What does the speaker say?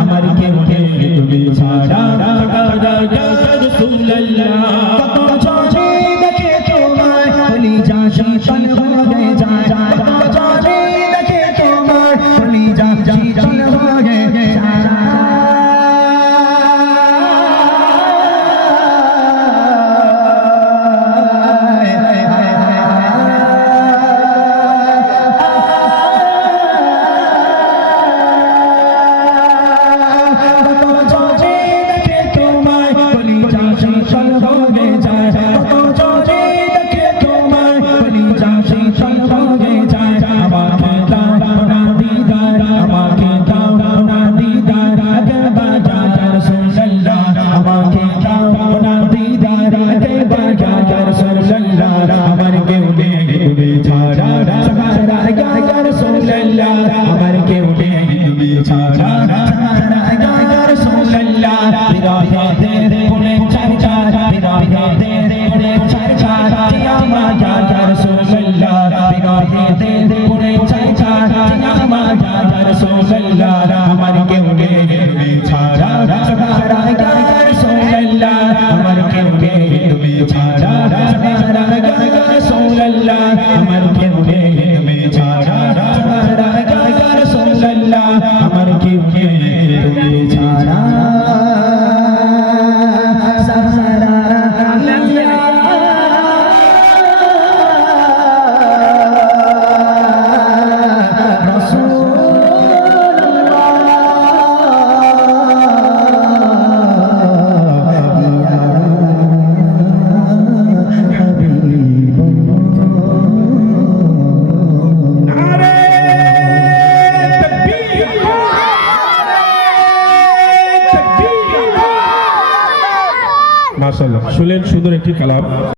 আমার কেউ তুমি ছাড়া। মাসাল্লাহ শুনলেন সুন্দর একটি কালাম।